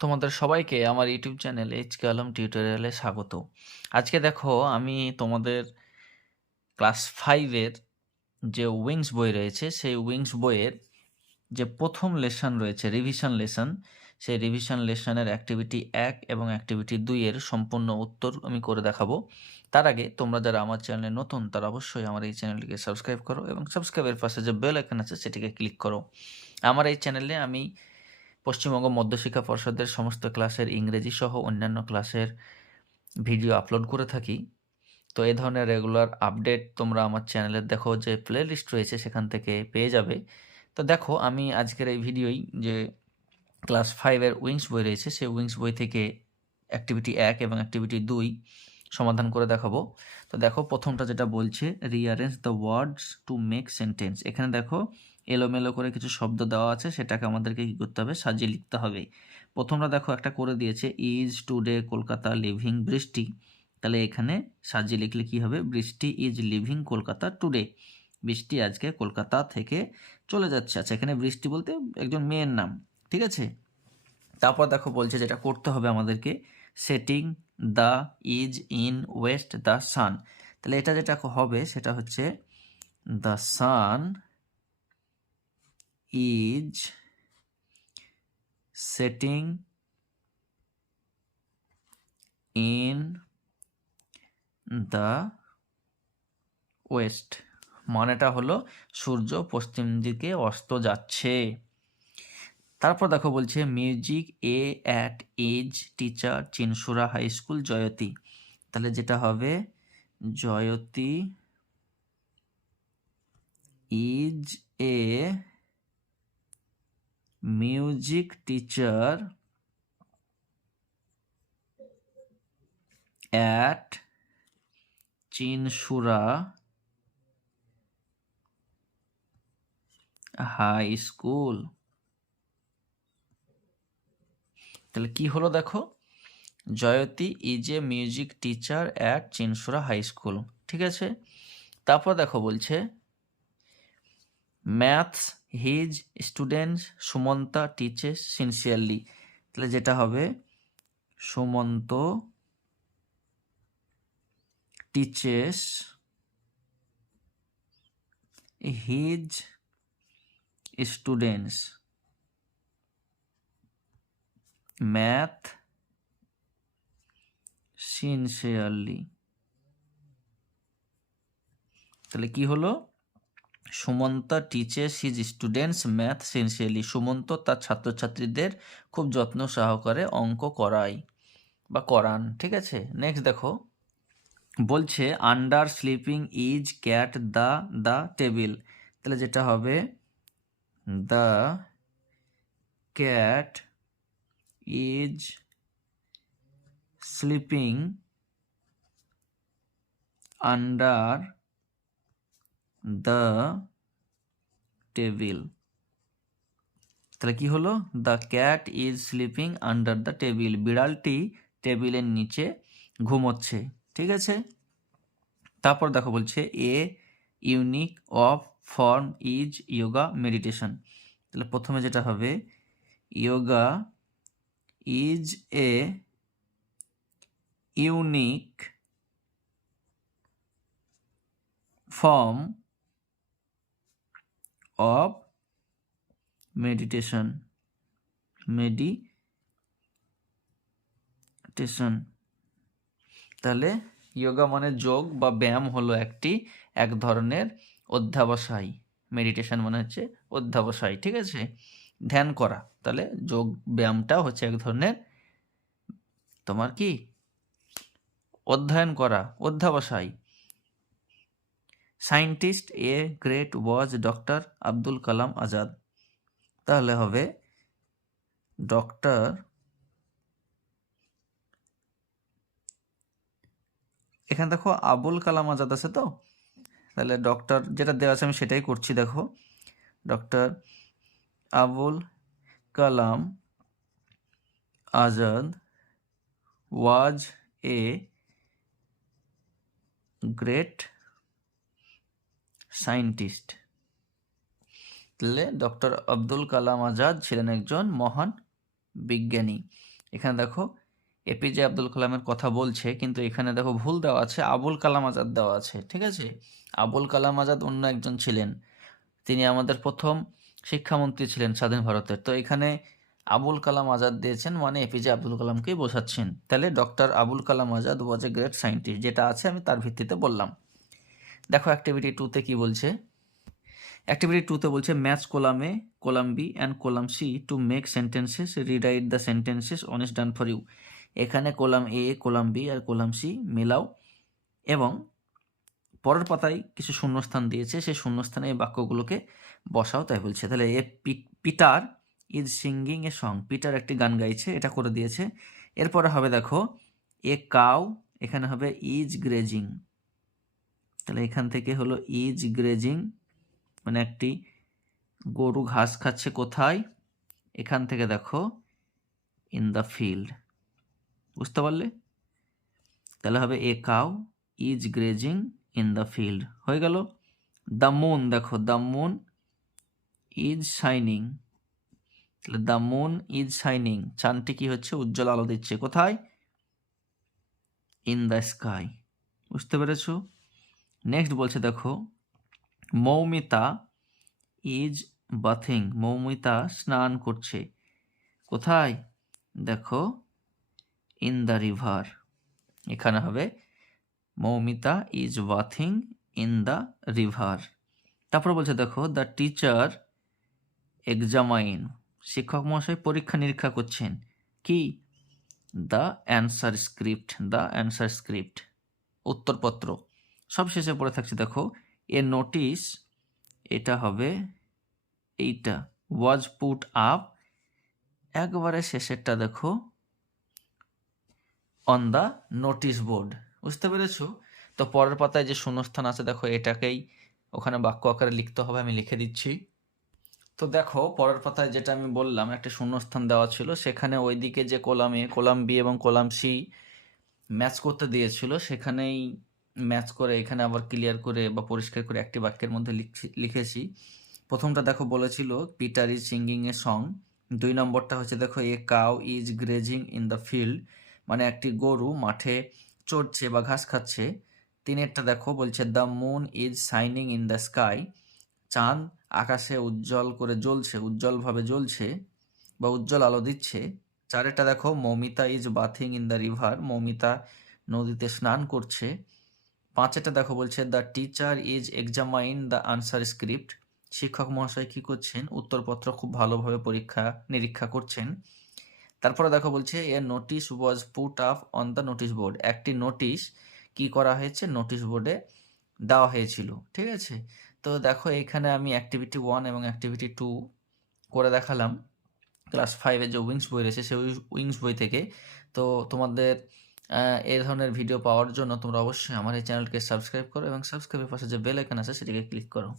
তোমাদের সবাইকে আমার ইউটিউব চ্যানেল এইচকে আলম টিউটোরিয়ালে স্বাগত। আজকে দেখো আমি তোমাদের ক্লাস 5-এর যে উইংস বই রয়েছে সেই উইংস বইয়ের যে প্রথম লেসন রয়েছে রিভিশন লেসন, সেই রিভিশন লেসনের অ্যাক্টিভিটি 1 এবং অ্যাক্টিভিটি 2 এর সম্পূর্ণ উত্তর আমি করে দেখাবো। তার আগে তোমরা যারা আমার চ্যানেলে নতুন তারা অবশ্যই আমার এই চ্যানেলটিকে সাবস্ক্রাইব করো এবং সাবস্ক্রাইবের পাশে যে বেল আইকন আছে সেটিকে ক্লিক করো। আমার এই চ্যানেলে আমি পশ্চিমবঙ্গ মধ্যশিক্ষা পর্ষদের সমস্ত ক্লাসের ইংরেজি সহ অন্যান্য ক্লাসের ভিডিও আপলোড করে থাকি। তো এই ধরনের রেগুলার আপডেট তোমরা আমার চ্যানেলের দেখো যে প্লে লিস্ট রয়েছে সেখান থেকে পেয়ে যাবে। তো দেখো আমি আজকের এই ভিডিওই যে ক্লাস 5-এর উইংস বই রয়েছে সেই উইংস বই থেকে অ্যাক্টিভিটি 1 এবং অ্যাক্টিভিটি 2 সমাধান করে দেখাবো। তো দেখো প্রথমটা যেটা বলছে rearrange the words to make sentence. এখানে দেখো এলোমেলো করে কিছু শব্দ দেওয়া আছে, সেটাকে আমাদেরকে কী করতে হবে, সাজিয়ে লিখতে হবে। প্রথমটা দেখো একটা করে দিয়েছে ইজ টুডে কলকাতা লিভিং বৃষ্টি, তাহলে এখানে সাজিয়ে লিখলে কি হবে, বৃষ্টি ইজ লিভিং কলকাতা টুডে, বৃষ্টি আজকে কলকাতা থেকে চলে যাচ্ছে। আচ্ছা, এখানে বৃষ্টি বলতে একজন মেয়ের নাম, ঠিক আছে। তারপর দেখো বলছে যেটা করতে হবে আমাদেরকে, setting the is in West the sun, তাহলে এটা যেটা হবে সেটা হচ্ছে the sun is setting in the West, মানেটা হলো সূর্য পশ্চিম দিকে অস্ত যাচ্ছে। তারপর দেখো বলছে music a at is teacher Chinsurah high school Jayati, তাহলে যেটা হবে Jayati is a music teacher at Chinsurah high school. তাহলে কি হলো দেখো, Jayati is a music teacher at Chinsurah high school, ঠিক আছে। তারপর দেখো বলছে maths his students Sumanta teaches sincerely, তাহলে যেটা হবে Sumanta teaches his students math sincerely, তাহলে কি হলো, Sumanta teaches his students math sincerely, Sumanta তার ছাত্রছাত্রীদের খুব যত্ন সহকারে অঙ্ক করায় বা করান, ঠিক আছে। নেক্সট দেখো বলছে under sleeping is cat the the table, তাহলে যেটা হবে the cat is sleeping under the table, তাহলে কি হলো, the cat is sleeping under the table, বিড়ালটি টেবিলের নিচে ঘুমোচ্ছে, ঠিক আছে। তারপর দেখো বলছে a unique of form is yoga meditation, তাহলে প্রথমে যেটা হবে yoga is a unique form of meditation, তাহলে ইয়োগা মানে যোগ বা ব্যায়াম হলো এক ধরনের অধ্যাবসায়, মেডিটেশন মানে হচ্ছে অধ্যাবসায়, ঠিক আছে, ধ্যান করা। তাহলে যোগ ব্যায়ামটা হচ্ছে এক ধরনের তোমার কি অধ্যয়ন করা, অধ্যাবসায়। Scientist a great was doctor Abdul Kalam Azad, তাহলে হবে ডক্টর এখানে দেখো আবুল কালাম আজাদ আছে, তো তাহলে ডক্টর যেটা দেওয়া আছে আমি সেটাই করছি। দেখো doctor Abul Kalam Azad was a great scientist, তাহলে ডক্টর আব্দুল কালাম আজাদ ছিলেন একজন মহান বিজ্ঞানী। এখানে দেখো এপিজে আব্দুল কালামের কথা বলছে, কিন্তু এখানে দেখো ভুল দেওয়া আছে, আবুল কালাম আজাদ দেওয়া আছে। ঠিক আছে, আবুল কালাম আজাদ অন্য একজন ছিলেন, তিনি আমাদের প্রথম শিক্ষামন্ত্রী ছিলেন স্বাধীন ভারতের। তো এখানে আবুল কালাম আজাদ দিয়েছেন, মানে এপিজে আব্দুল কালামকেই বোঝাচ্ছেন। তাহলে doctor Abul Kalam Azad was a great scientist, যেটা আছে আমি তার ভিত্তিতে বললাম। দেখো অ্যাক্টিভিটি 2-তে কি বলছে। অ্যাক্টিভিটি 2-তে বলছে ম্যাচ কলামে column B and column C to make sentences, rewrite the sentences on is done for you. এখানে কলাম এ, কলাম বি আর কলাম সি মেলাও এবং পরের পাতায় কিছু শূন্যস্থান দিয়েছে, সেই শূন্যস্থানে এই বাক্যগুলোকে বসাও, তাই বলছে। তাহলে Peter is singing a song, Peter একটি গান গাইছে, এটা করে দিয়েছে। এরপরে হবে দেখো এ কাউ, এখানে হবে ইজ গ্রেজিং। তাহলে এখান থেকে হলো ইজ গ্রেজিং, মানে একটি গরু ঘাস খাচ্ছে কোথায়, এখান থেকে দেখো ইন দ্য ফিল্ড। বুঝতে পারলে? তাহলে হবে a cow is grazing in the field, হয়ে গেল। দ্য মুন, দেখো দ্য মুন ইজ শাইনিং, তাহলে দ্য মুন ইজ শাইনিং, চাঁদটি কি হচ্ছে, উজ্জ্বল আলো দিচ্ছে, কোথায়, ইন দ্য স্কাই। বুঝতে পেরেছ? নেক্সট বলছে দেখো মৌমিতা ইজ বাথিং, মৌমিতা স্নান করছে, কোথায়, দেখো ইন দ্য রিভার। এখানে হবে Moumita is bathing in the river. তারপর বলছে দেখো দ্য টিচার এক্সামাইন, শিক্ষক মহাশয় পরীক্ষা নিরীক্ষা করছেন, কি, the answer script, the answer script, উত্তরপত্র। সব শেষে পড়ে থাকছে দেখো এ নোটিশ, এটা হবে এইটা, ওয়াজ পুট আপ, একবারে শেষেরটা দেখো অন দ্য নোটিশ বোর্ড। বুঝতে পেরেছো? তো পরের পাতায় যে শূন্যস্থান আছে দেখো, এটাকেই ওখানে বাক্য আকারে লিখতে হবে, আমি লিখে দিচ্ছি। তো দেখো পরের পাতায় যেটা আমি বললাম, একটা শূন্যস্থান দেওয়া ছিল, সেখানে ওইদিকে যে কলামে কলাম বি এবং কলাম সি ম্যাচ করতে দিয়েছিল, সেখানেই ম্যাচ করে এখানে আবার ক্লিয়ার করে বা পরিষ্কার করে একটি বাক্যের মধ্যে লিখেছি। প্রথমটা দেখো বলেছিল Peter is singing a song, 2 নম্বরটা হচ্ছে দেখো a cow is grazing in the field, মানে একটি গরু মাঠে চড়ছে বা ঘাস খাচ্ছে। 3এরটা দেখো বলছে the moon is shining in the sky, চাঁদ আকাশে উজ্জ্বল করে জ্বলছে, উজ্জ্বলভাবে জ্বলছে বা উজ্জ্বল আলো দিচ্ছে। 4এরটা দেখো Moumita is bathing in the river, Moumita নদীতে স্নান করছে। 5এরটা দেখো বলছে the teacher is examine the answer script, শিক্ষক মহাশয় কি করছেন, উত্তরপত্র খুব ভালোভাবে পরীক্ষা নিরীক্ষা করছেন। তারপরে দেখো বলছে a notice was put up on the notice board, একটি নোটিশ কি করা হয়েছে, নোটিশ বোর্ডে দেওয়া হয়েছিল। ঠিক আছে, তো দেখো এখানে আমি অ্যাক্টিভিটি 1 এবং অ্যাক্টিভিটি 2 করে দেখালাম ক্লাস 5-এর যে উইংস বই রয়েছে সেই উইংস বই থেকে। তো তোমাদের এই ধরনের ভিডিও পাওয়ার জন্য তোমরা অবশ্যই আমার এই চ্যানেলকে সাবস্ক্রাইব করো এবং সাবস্ক্রাইবের পাশে যে বেল আইকন আছে সেটিকে ক্লিক করো।